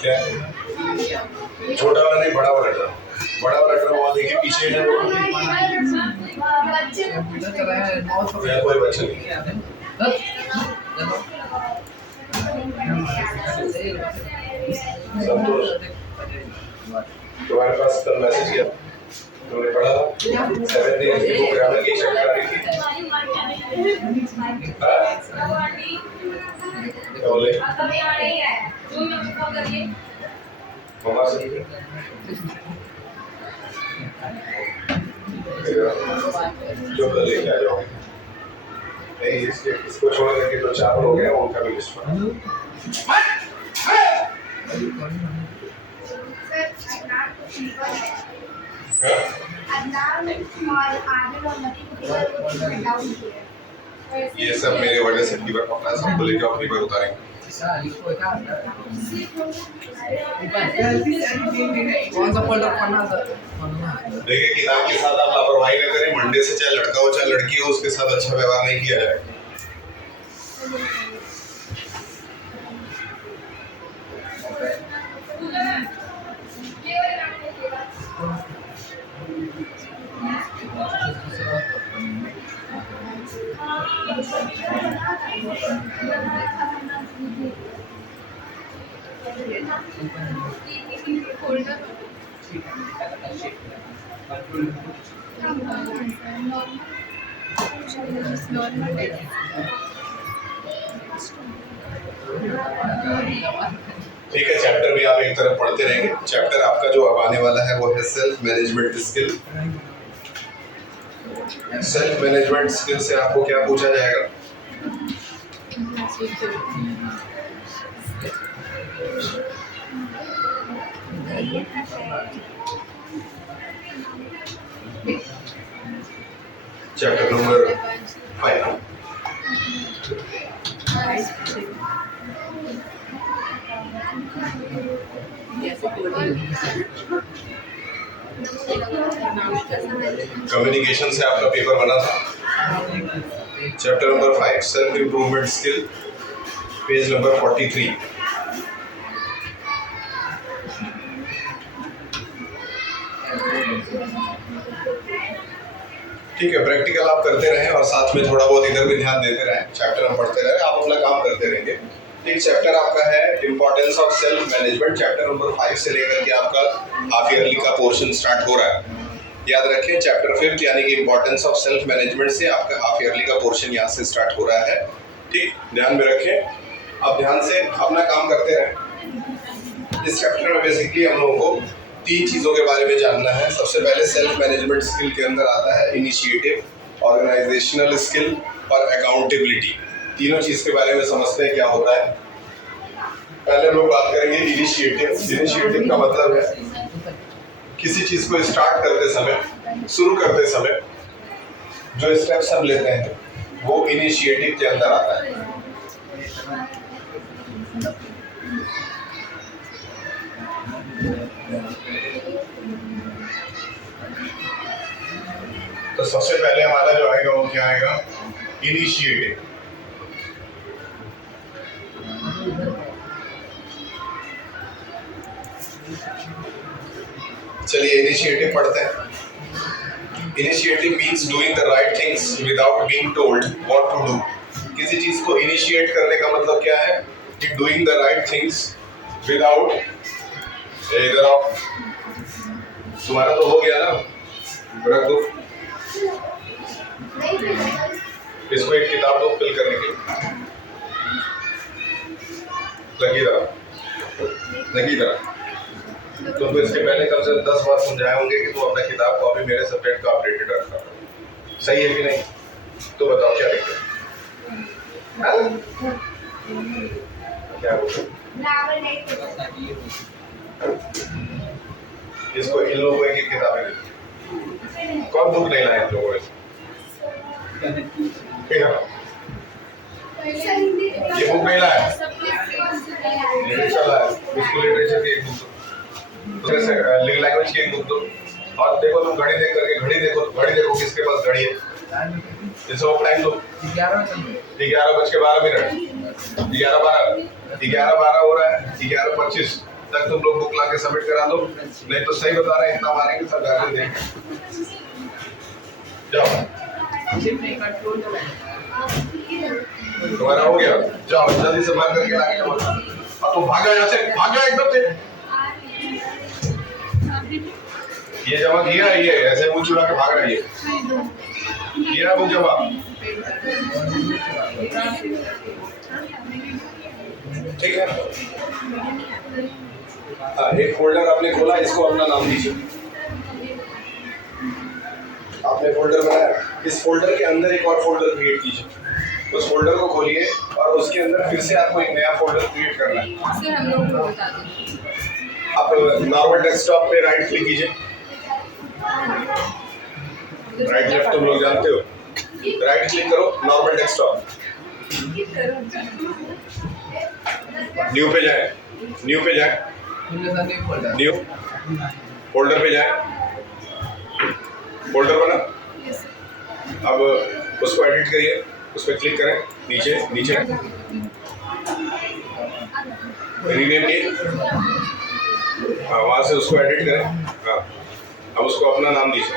क्या छोटा वाला नहीं, बड़ा वाला लेटर। बड़ा वाला लेटर वो देखिए पीछे है वो। कोई बच्चा नहीं। संतोष, तुम्हारे पास कल मैसेज किया, तुमने पढ़ा 7 डेज की प्रोग्राम की चर्चा की थी। बोले मम्मा से जो कल लेके आ जाओगे। नहीं, इसको छोड़ करके तो 4 हो गए, उनका भी लिस्ट बना। ये सब मेरे वजह से फीवर पकड़ा, सबको लेके आप फीवर उतारेंगे। देखिए, किताब के साथ आप लापरवाही न करें। मंडे से चाहे लड़का हो चाहे लड़की हो, उसके साथ अच्छा व्यवहार नहीं किया जाएगा। ठीक है, चैप्टर भी आप एक तरफ पढ़ते रहेंगे। चैप्टर आपका जो अब आने वाला है वो है self management skill. Self management skill से आपको क्या पूछा जाएगा? Chapter number 5। कम्युनिकेशन से आपका पेपर बना था। Chapter number 5 self improvement skill, page number 43। ठीक है, प्रैक्टिकल आप करते रहें और साथ में थोड़ा बहुत इधर भी ध्यान देते रहें। चैप्टर हम पढ़ते रहें, आप अपना काम करते रहेंगे। एक चैप्टर आपका है importance of self management. Chapter number 5 से लेकर के आपका हाफ ईयरली का पोर्शन स्टार्ट हो रहा है। याद रखें, चैप्टर 5 यानी कि इम्पोर्टेंस ऑफ सेल्फ मैनेजमेंट से आपका हाफ ईयरली का पोर्शन यहाँ से स्टार्ट हो रहा है। ठीक, ध्यान में रखें। आप ध्यान से अपना काम करते रहें। इस चैप्टर में बेसिकली हम लोगों को 3 चीज़ों के बारे में जानना है। सबसे पहले सेल्फ मैनेजमेंट स्किल के अंदर आता है इनिशिएटिव, ऑर्गेनाइजेशनल स्किल और अकाउंटेबिलिटी। तीनों चीज़ के बारे में समझते हैं क्या होता है। पहले हम लोग बात करेंगे इनिशिएटिव। इनिशिएटिव का मतलब है किसी चीज़ को स्टार्ट करते समय, शुरू करते समय जो स्टेप्स हम लेते हैं वो इनिशिएटिव के अंदर आता है। तो सबसे पहले हमारा जो आएगा वो क्या आएगा? इनिशिएटिव। चलिए इनिशिएटिव पढ़ते हैं। Initiative means doing the right things without being told what to do. किसी चीज को इनिशिएट करने का मतलब क्या है? कि doing the right things without, इधर आओ, तुम्हारा तो हो गया ना, रख दो इसको, एक किताब दो फिल करने के लिए। लगी तरह तुमको इसके पहले कम से 10 बार समझाए होंगे कि तुम अपना किताब कॉपी मेरे सब्जेक्ट का अपडेटेड रखा। सही है कि नहीं? तो बताओ क्या दिक्कत? क्या इसको इन लोगों को एक किताबें देती। कौन बुक नहीं लाए इन लोगों ने? ये बुक नहीं लाया, लिटरेचर लाया, उसको लिटरेचर की एक बुक दो, लैंग्वेज की एक बुक दो। और देखो तुम घड़ी देख करके, घड़ी देखो किसके पास घड़ी है, इसको टाइम दो। 11:12 11:12 हो रहा है, 11:25 तक तुम लोग बुक ला के सबमिट करा दो, नहीं तो सही बता रहे हैं इतना मारेंगे सब गार्जियन देंगे। जाओ तुम्हारा हो गया, जाओ जल्दी से बंद करके लाके जमा करो। अब तुम भाग जाओ यहाँ से, भाग जाओ एकदम से। ये जमा किया है, ये ऐसे मुंह चुरा के भाग रहा है, ये किया बुक जमा। ठीक है, हाँ एक फोल्डर आपने खोला, इसको अपना नाम दीजिए। आपने फोल्डर बनाया, इस फोल्डर के अंदर एक और फोल्डर क्रिएट कीजिए। उस फोल्डर को खोलिए और उसके अंदर फिर से आपको एक नया फोल्डर क्रिएट करना है। आप नॉर्मल डेस्कटॉप पे राइट क्लिक कीजिए, राइट लेफ्ट तुम लोग जानते हो, राइट क्लिक करो, नॉर्मल डेस्कटॉप, न्यू पे जाए, न्यू पे जाए, न्यू फोल्डर पे जाए, फोल्डर बना। अब उसको एडिट करिए, उस पर क्लिक करें, नीचे नीचे रीनेम किए, हाँ वहाँ से उसको एडिट करें। हाँ अब उसको अपना नाम दीजिए।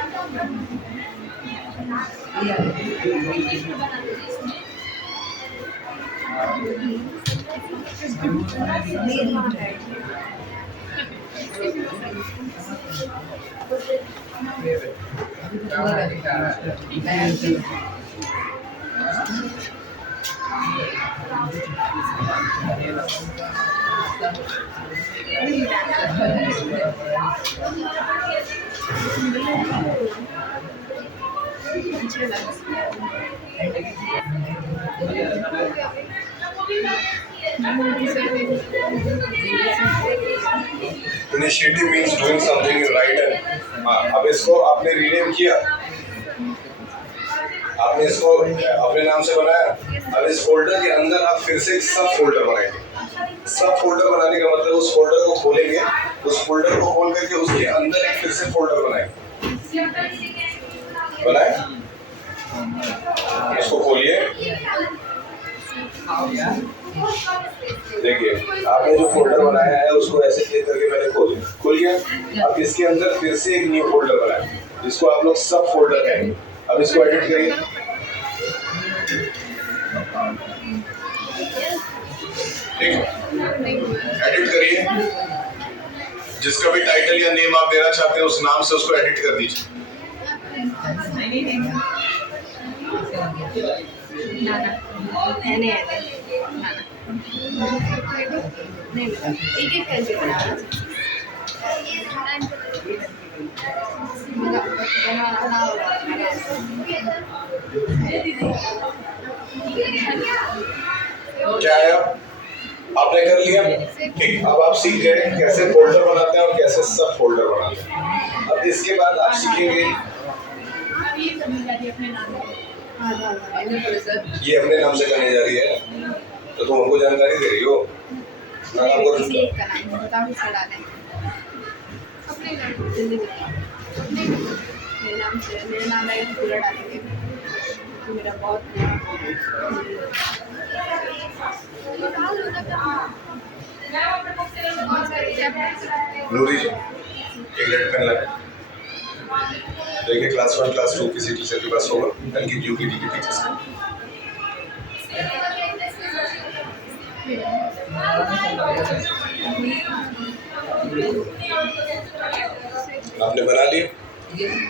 Initiative means doing something in right and अब इसको आपने रीनेम किया, आपने इसको अपने नाम से बनाया। अब इस फोल्डर के अंदर आप फिर से एक सब फोल्डर बनाएंगे। सब फोल्डर बनाने का मतलब उस फोल्डर को खोलेंगे, उस फोल्डर को खोल करके उसके अंदर एक फिर से फोल्डर बनाएंगे। बनाए, इसको खोलिए, देखिए आपने जो फोल्डर बनाया है उसको ऐसे क्लिक करके मैंने खोल गया। अब इसके अंदर फिर से एक न्यू फोल्डर बनाए, जिसको आप लोग सब फोल्डर कहेंगे। अब इसको एडिट करिए, ठीक है, एडिट करिए, जिसका भी टाइटल या नेम आप देना चाहते हैं उस नाम से उसको एडिट कर दीजिए। एक करके बनाना। क्या है, आपने कर लिया, ठीक। अब आप सीख गए कैसे फोल्डर बनाते हैं और कैसे सब फोल्डर बनाते हैं। अब इसके बाद आप सीखेंगे ये अपने नाम से करने जा रही है, तो तुम हमको जानकारी दे रही हो ना, आपको मेरा नाम है पूरा डालेंगे, मेरा बहुत नूरी जी एक रेड पेन लाए, देखिए क्लास 1 क्लास 2 किसी टीचर के पास होगा, एलकेजी यूकेजी के टीचर्स का। आपने बना लिया।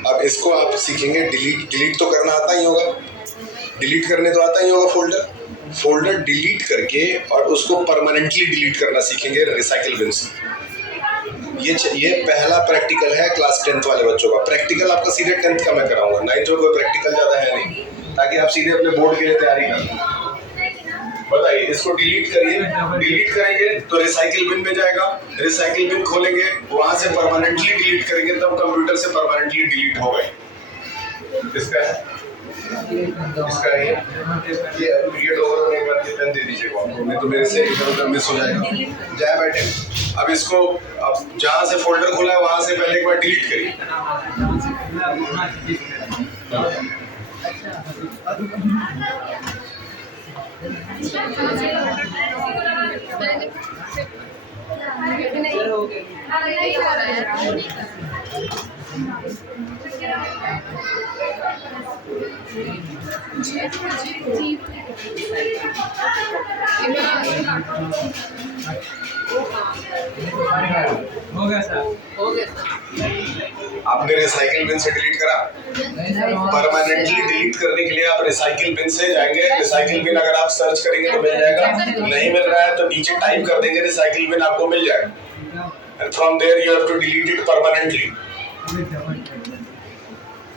अब इसको आप सीखेंगे डिलीट तो करना आता ही होगा, डिलीट करने तो आता ही होगा फोल्डर डिलीट करके और उसको परमानेंटली डिलीट करना सीखेंगे रिसाइकिल बिन से। ये पहला प्रैक्टिकल है क्लास 10th वाले बच्चों का। प्रैक्टिकल आपका सीधे 10th का मैं कराऊंगा, 9th में कोई प्रैक्टिकल ज़्यादा है नहीं, ताकि आप सीधे अपने बोर्ड के लिए तैयारी कर लें। बताइए, इसको डिलीट करिए, डिलीट करेंगे तो रिसाइकिल बिन में जाएगा, रिसाइकिल बिन खोलेंगे, वहाँ से परमानेंटली डिलीट करेंगे, तब कंप्यूटर से परमानेंटली डिलीट होगा। इसका है, इसका ये पीरियड ओवर होने के बाद ये पेन दे दीजिएगा आपको, नहीं तो मेरे से इधर उधर मिस हो जाएगा। जाए बैठे, अब इसको अब जहाँ से फोल्डर खोला है वहाँ से पहले एक बार डिलीट करिए। हो गया सर। आपने रिसाइकिल बिन से डिलीट करा? परमानेंटली डिलीट करने के लिए आप रिसाइकिल बिन से जाएंगे। रिसाइकिल बिन अगर आप सर्च करेंगे तो मिल जाएगा, नहीं मिल रहा है तो नीचे टाइप कर देंगे रिसाइकिल बिन, आपको मिल जाएगा। And from there you have to delete it permanently.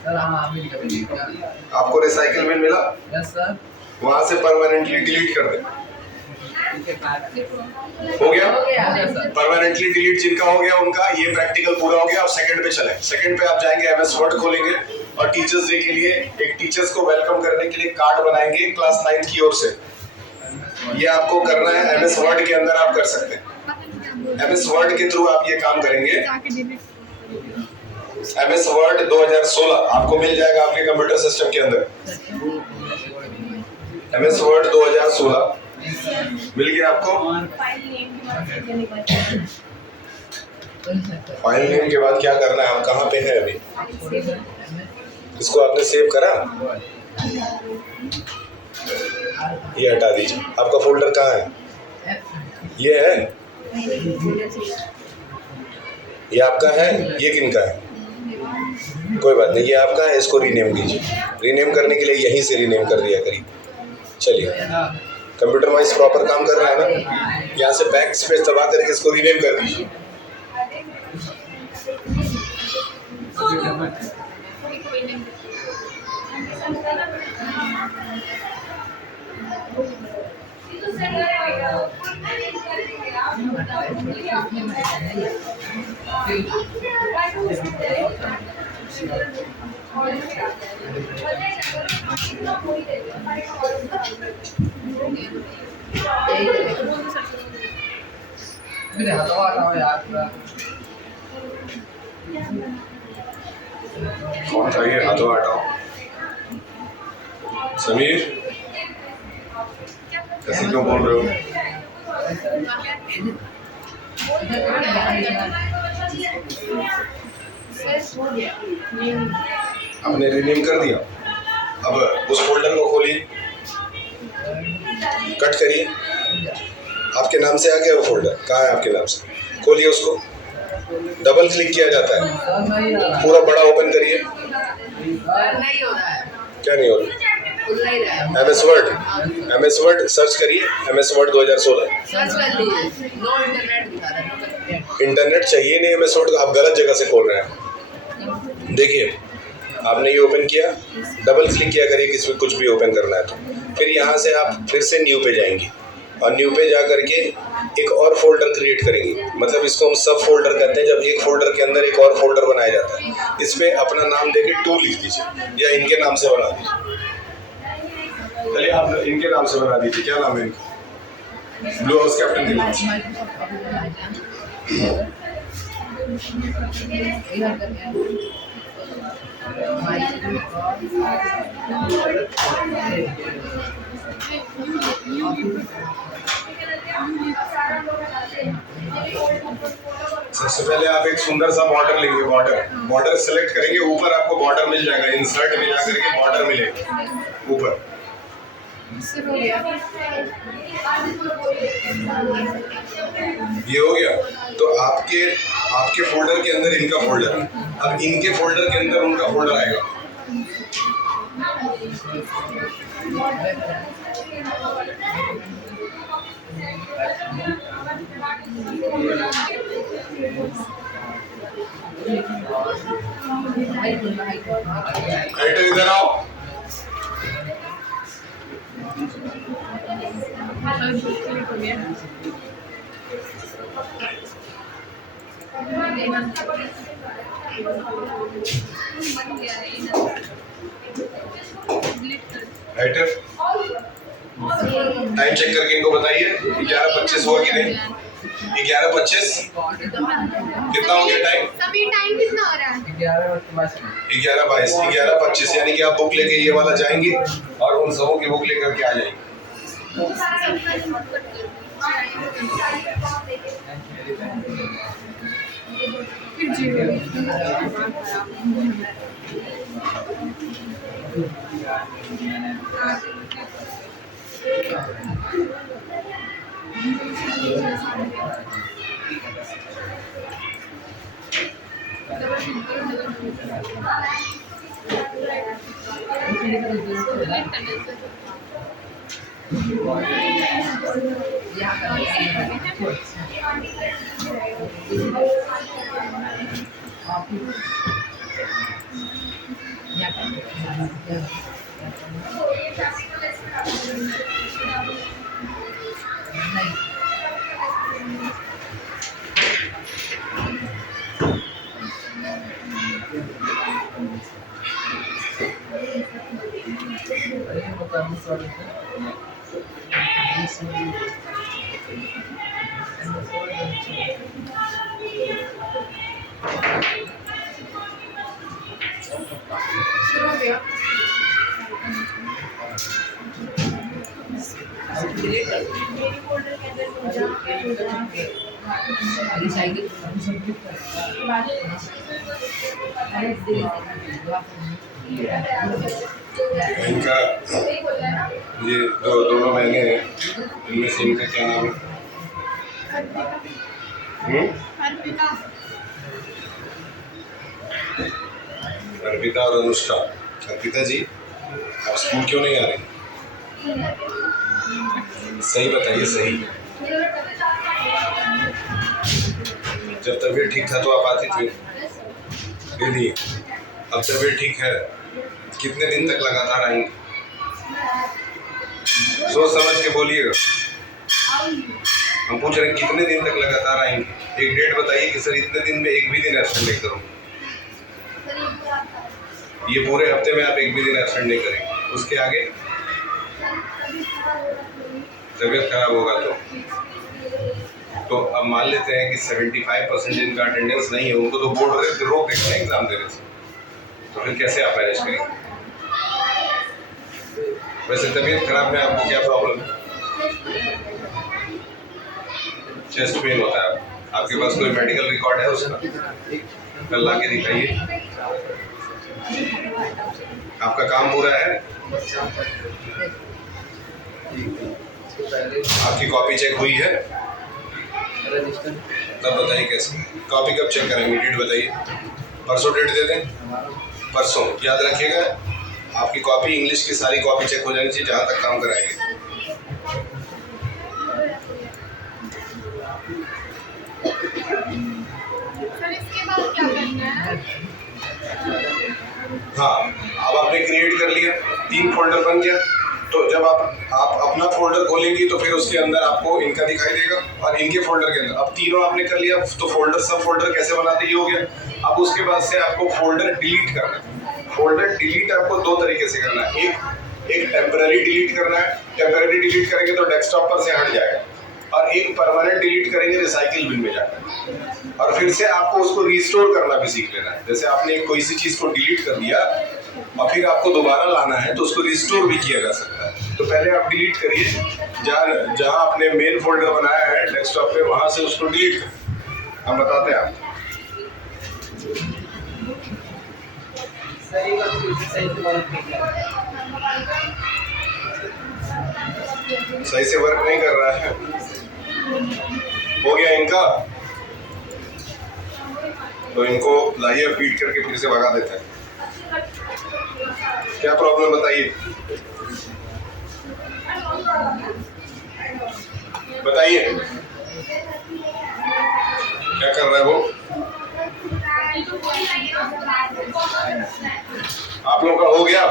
Sir हाँ मिल गया। आपको रिसाइकिल बिन मिला? Yes sir. वहां से परमानेंटली डिलीट कर दे। हो गया? परमानेंटली डिलीट जिनका हो गया उनका ये प्रैक्टिकल पूरा हो गया। अब सेकंड पे चले। सेकंड पे आप जाएंगे, एमएस वर्ड खोलेंगे और टीचर्स डे के लिए एक टीचर्स को वेलकम करने के लिए कार्ड बनाएंगे क्लास 9 की ओर से। ये आपको करना है एमएस वर्ड के अंदर, आप कर सकते हैं। एमएस वर्ड के थ्रू आप ये काम करेंगे। एमएस वर्ड 2016 आपको मिल जाएगा आपके कंप्यूटर सिस्टम के अंदर। एमएस वर्ड 2016 मिल गया आपको। फाइल नेम के बाद क्या करना है? हम कहाँ पे हैं अभी? इसको आपने सेव करा? ये हटा दीजिए। आपका फोल्डर कहाँ है? ये है, ये आपका है, ये किनका है? कोई बात नहीं, ये आपका है। इसको रीनेम कीजिए। रीनेम करने के लिए यहीं से रीनेम कर दिया करिए। चलिए, कंप्यूटर वाइज प्रॉपर काम कर रहा है ना? यहाँ से बैक स्पेस दबा करके इसको रीनेम कर दीजिए। मेरे हाथों हटाओ यार पूरा। कौन था ये? हाथों हटाओ। समीर, ऐसे क्यों बोल रहे हो? आपने रीनेम कर दिया। अब उस फोल्डर को खोलिए, कट करिए। आपके नाम से आ गया वो फोल्डर। कहाँ है आपके नाम से? खोलिए उसको, डबल क्लिक किया जाता है। पूरा बड़ा ओपन करिए। क्या नहीं हो रहा? MS word, MS word search करिए। एमएस वर्ड 2016 इंटरनेट चाहिए नहीं। एमएस वर्ड आप गलत जगह से खोल रहे हैं। देखिए, आपने ये ओपन किया, डबल क्लिक किया करिए किसी कुछ भी ओपन करना है तो। फिर यहाँ से आप फिर से न्यू पे जाएंगे और न्यू पे जा करके एक और फोल्डर क्रिएट करेंगे। मतलब इसको हम सब फोल्डर कहते हैं, जब एक फोल्डर के अंदर एक और फोल्डर बनाया जाता है। इस पे अपना नाम देके 2 लिख दीजिए या इनके नाम से बना दीजिए। चलिए, आप इनके नाम से बना दीजिए। क्या नाम है इनका? ब्लू हाउस कैप्टन के नाम से। सबसे पहले आप एक सुंदर सा बॉर्डर लेंगे। बॉर्डर सेलेक्ट करेंगे। ऊपर आपको बॉर्डर मिल जाएगा। इंसर्ट में जा करके बॉर्डर मिलेगा ऊपर। ये हो गया। तो आपके फोल्डर के अंदर इनका फोल्डर, अब इनके फोल्डर के अंदर उनका फोल्डर आएगा। राइटर इधर आओ। राइटर, टाइम चेक करके इनको बताइए 11:25 हुआ कि नहीं? 11:25 कितना हो गया टाइम? सभी टाइम कितना हो रहा है? 11:22 11:22 11:25 यानी कि आप बुक लेके ये वाला जाएंगे और उन सबों की बुक लेकर के आ जाएंगे। फिर जीरो शुरू हो गया मेरी फोल्डर के अंदर इनका ये दोनों बहनें हैं, इनमें से इनका क्या नाम है? अर्पिता अर्पिता और अनुष्का। अर्पिता जी, आप स्कूल क्यों नहीं आ रही? सही बताइए, सही। जब तबीयत ठीक था तो आप आती थी डेली। अब तबीयत ठीक है, कितने दिन तक लगातार आएंगे? सोच समझ के बोलिएगा। हम पूछ रहे हैं कितने दिन तक लगातार आएंगे? एक डेट बताइए कि सर इतने दिन में एक भी दिन एब्सेंट नहीं करूँ। ये पूरे हफ्ते में आप एक भी दिन एब्सेंट नहीं करेंगे। उसके आगे तबीयत खराब होगा तो अब मान लेते हैं कि 75% जिनका अटेंडेंस नहीं है उनको तो बोर्ड रोक देगा ना एग्जाम देने से, तो फिर कैसे आप मैनेज करेंगे? वैसे तबीयत खराब में आपको क्या प्रॉब्लम है? चेस्ट पेन होता है आपके पास कोई मेडिकल रिकॉर्ड है उसका? कल ला के दिखाइए। आपका काम पूरा है? आपकी कॉपी चेक हुई है? तब बताइए कैसे कॉपी कब चेक करेंगे? डेट बताइए। परसों डेट दे दें। परसों याद रखिएगा, आपकी कॉपी इंग्लिश की सारी कॉपी चेक हो जानी चाहिए जहाँ तक काम कराएंगे। सर इसके बाद क्या करना है? हाँ, अब आपने क्रिएट कर लिया, 3 फोल्डर बन गया। तो जब आप अपना फोल्डर खोलेंगी तो फिर उसके अंदर आपको इनका दिखाई देगा और इनके फोल्डर के अंदर। अब तीनों आपने कर लिया तो फोल्डर सब फोल्डर कैसे बनाते ये हो गया। अब उसके बाद से आपको फोल्डर डिलीट करना है। फोल्डर डिलीट आपको 2 तरीके से करना है। एक टेम्पररी डिलीट करना है। टेम्पररी डिलीट करेंगे तो डेस्कटॉप पर से हट जाएगा, और एक परमानेंट डिलीट करेंगे रिसाइकिल बिन में जाकर। और फिर से आपको उसको रिस्टोर करना भी सीख लेना है। जैसे आपने कोई सी चीज़ को डिलीट कर दिया और फिर आपको दोबारा लाना है तो उसको रिस्टोर भी किया जा सकता है। तो पहले आप डिलीट करिए, जहाँ आपने मेन फोल्डर बनाया है डेस्कटॉप पे, वहाँ से उसको डिलीट करिए। हम बताते हैं आपको। सही से वर्क नहीं कर रहा है। हो गया इनका, तो इनको लाइए फीड करके फिर से भगा देते हैं। क्या प्रॉब्लम बताइए, बताइए क्या कर रहा है वो? आप लोगों का हो गया?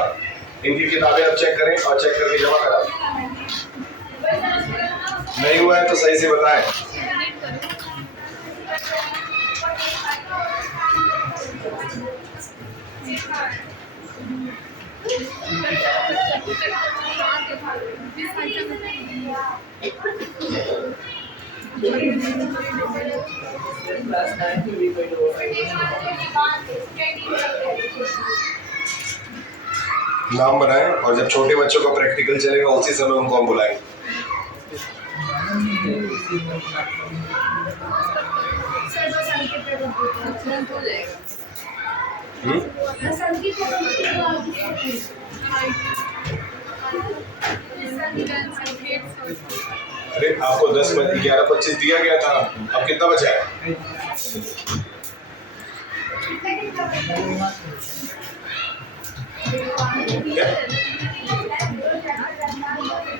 इनकी किताबें आप चेक करें और चेक करके जमा करा। नहीं हुआ है तो सही से बताएं। नाम बनाएं और जब छोटे बच्चों का प्रैक्टिकल चलेगा उसी समय उनको हम बुलाएंगे। सर बस अंकित पे तुरंत हो जाएगा। हम्म? बस अंकित पे अरे आपको 11:25 दिया गया था, अब कितना बचा है? क्या?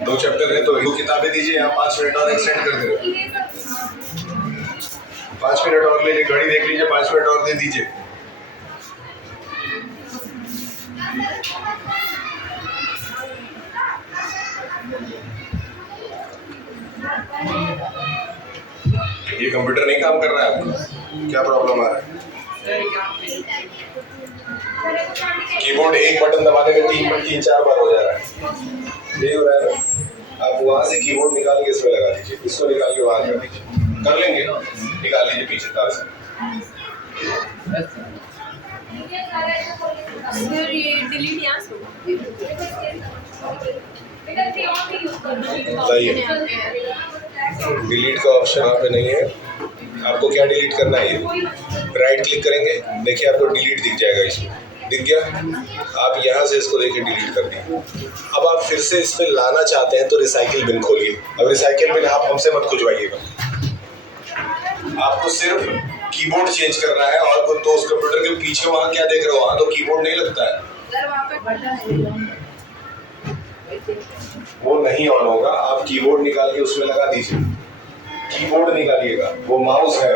2 चैप्टर है तो 2 किताबें दीजिए, यहाँ 5 मिनट और एक्सटेंड कर दे। 5 मिनट और लीजिए, घड़ी देख लीजिए, 5 मिनट और दे दीजिए। ये कंप्यूटर नहीं काम कर रहा है आपका? क्या प्रॉब्लम आ रहा है? कीबोर्ड एक बटन दबाने में 3-4 बार हो जा रहा है, यही हो रहा है ना? आप वहाँ से कीबोर्ड निकाल के इसमें लगा दीजिए, इसको निकाल के वहाँ कर दीजिए, कर लेंगे? निकाल लीजिए पीछे तार से। सर ये डिलीट यहाँ से बताइए, डिलीट का ऑप्शन यहाँ पे नहीं है। आपको क्या डिलीट करना है? ये राइट क्लिक करेंगे, देखिए आपको डिलीट दिख जाएगा, इसमें दिख गया। आप यहाँ से इसको देखिए डिलीट कर दिए। अब आप फिर से इसमें लाना चाहते हैं तो रिसाइकिल बिन खोलिए। अब रिसाइकिल बिन आप हमसे मत खुजवाइएगा, आपको सिर्फ कीबोर्ड चेंज करना है। और तो उस कंप्यूटर के पीछे वहाँ क्या देख रहे हो, वहाँ तो कीबोर्ड नहीं लगता है, सर वहाँ पे बटन है। वो नहीं ऑन होगा। आप कीबोर्ड निकाल के उसमें लगा दीजिए, कीबोर्ड निकालिएगा, वो माउस है।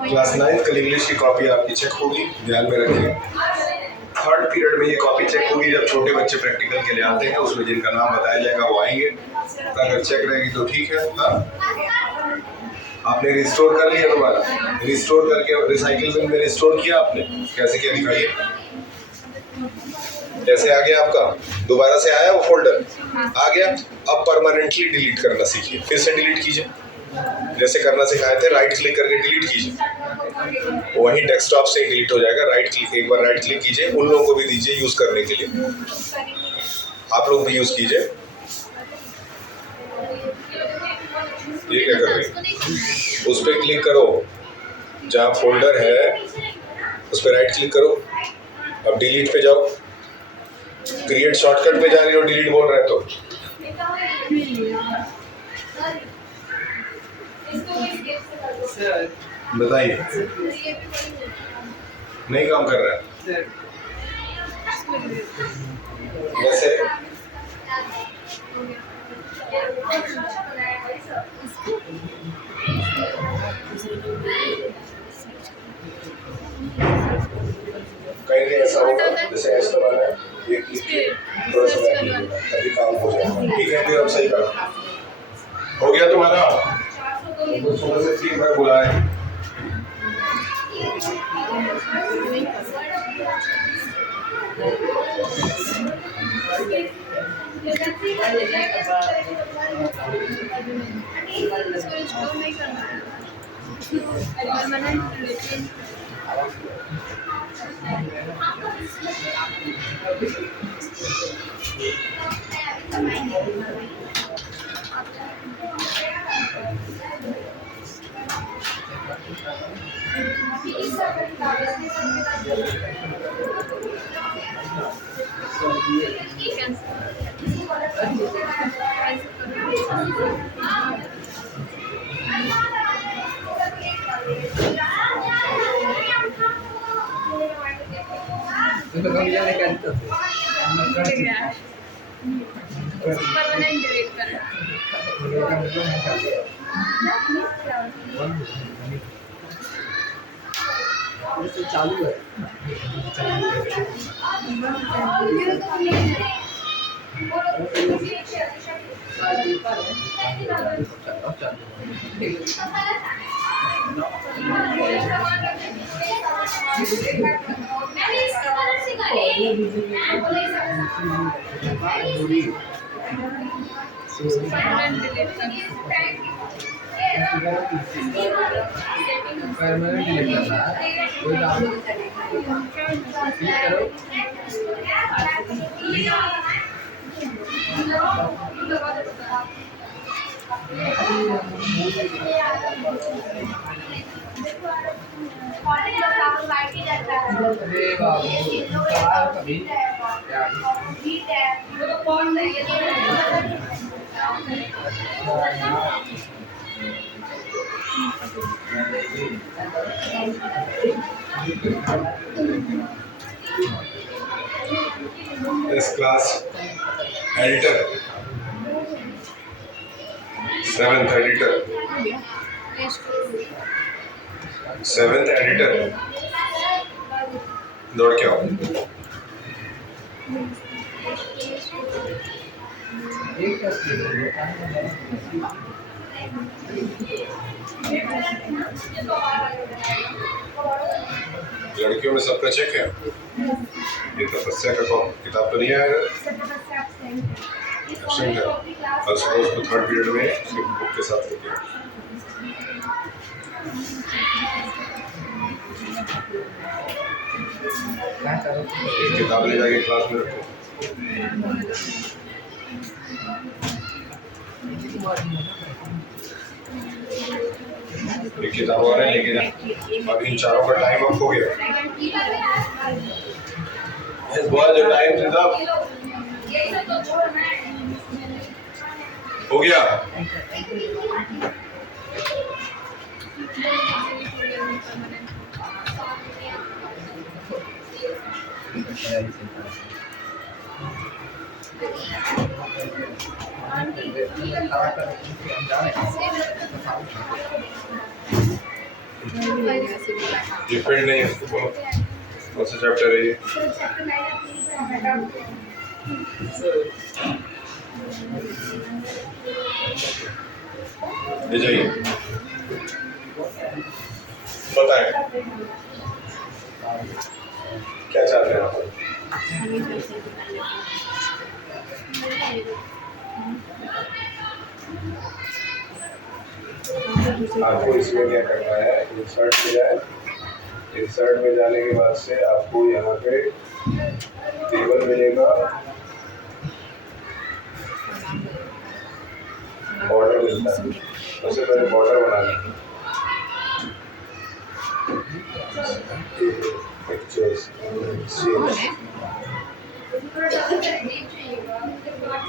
क्लास 9 कल इंग्लिश की कॉपी आपकी चेक होगी, ध्यान में रखिए। 3rd पीरियड में ये कॉपी चेक होगी, जब छोटे बच्चे प्रैक्टिकल के लिए आते हैं, उसमें जिनका नाम बताया जाएगा वो आएंगे। अगर चेक रहेगी तो ठीक है। हाँ, आपने रिस्टोर कर लिया, दोबारा रिस्टोर करके रिसाइकिल बिन में रिस्टोर किया आपने? कैसे किया दिखाइए, कैसे आ गया आपका? दोबारा से आया वो फोल्डर? आ गया। अब परमानेंटली डिलीट करना सीखिए, फिर से डिलीट कीजिए, जैसे करना सिखाए थे, राइट क्लिक करके डिलीट कीजिए, वहीं डेस्कटॉप से डिलीट हो जाएगा। राइट क्लिक, एक बार राइट क्लिक कीजिए, उन लोगों को भी दीजिए यूज करने के लिए, आप लोग भी यूज कीजिए। ये क्या कर रही है? उस पर क्लिक करो, जहाँ फोल्डर है उस पर राइट क्लिक करो। अब डिलीट पे जाओ, क्रिएट शॉर्टकट पे जा रही हो, डिलीट बोल रहे तो बताइए, नहीं काम कर रहा है वैसे। कहीं भी ऐसा होगा जैसे ऐसा वाला है, ये क्लिक किए, थोड़ा सा बैक कीजिएगा, तभी काम हो जाएगा। ठीक है, फिर अब सही करो। हो गया तुम्हारा? सुबह से 3 बार बुला रहे हैं। तो कभी जाने का तो परमानेंट डिलीट करना। चालू है। परमानेंट डिलीट करना है कोई काम करो अरे बाबू कभी This class editor, seventh editor, दौड़ के आओ। लड़कियों में सबका चेक है। ये तपस्या का किताब तो नहीं आएगा, एब्सेंट है। कल सुबह उसको थर्ड पीरियड में उसके बुक के साथ लेके आओ। एक किताब ले जाके क्लास में रखो। एक किताब और है लेके जा। अब इन चारों का टाइम अप हो गया। इस बार जो टाइम इज अप हो गया। ये फील्ड नहीं है, इसको बोलो कौन सा चैप्टर है ये। ले जाइए, बताएं क्या चाहते हैं आप। आपको इसमें क्या करना है, इंसर्ट में जाए। इंसर्ट में जाने के बाद से आपको यहाँ पे टेबल मिलेगा, बॉर्डर मिलता है। सबसे पहले बॉर्डर बनाना है।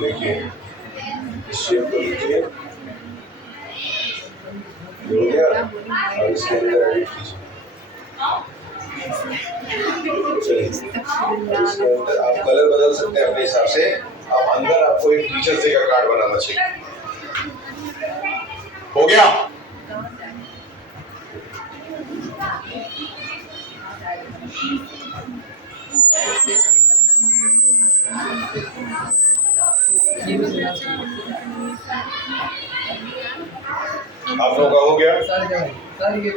देखिए इस शेप को लीजिए, हो गया, और इसके अंदर एडिट कीजिए। चलिए इसके अंदर आप कलर बदल सकते हैं अपने हिसाब से। आप अंदर आपको एक टीचर से का कार्ड बनाना चाहिए। हो गया। आप लोगों का हो गया। सर ये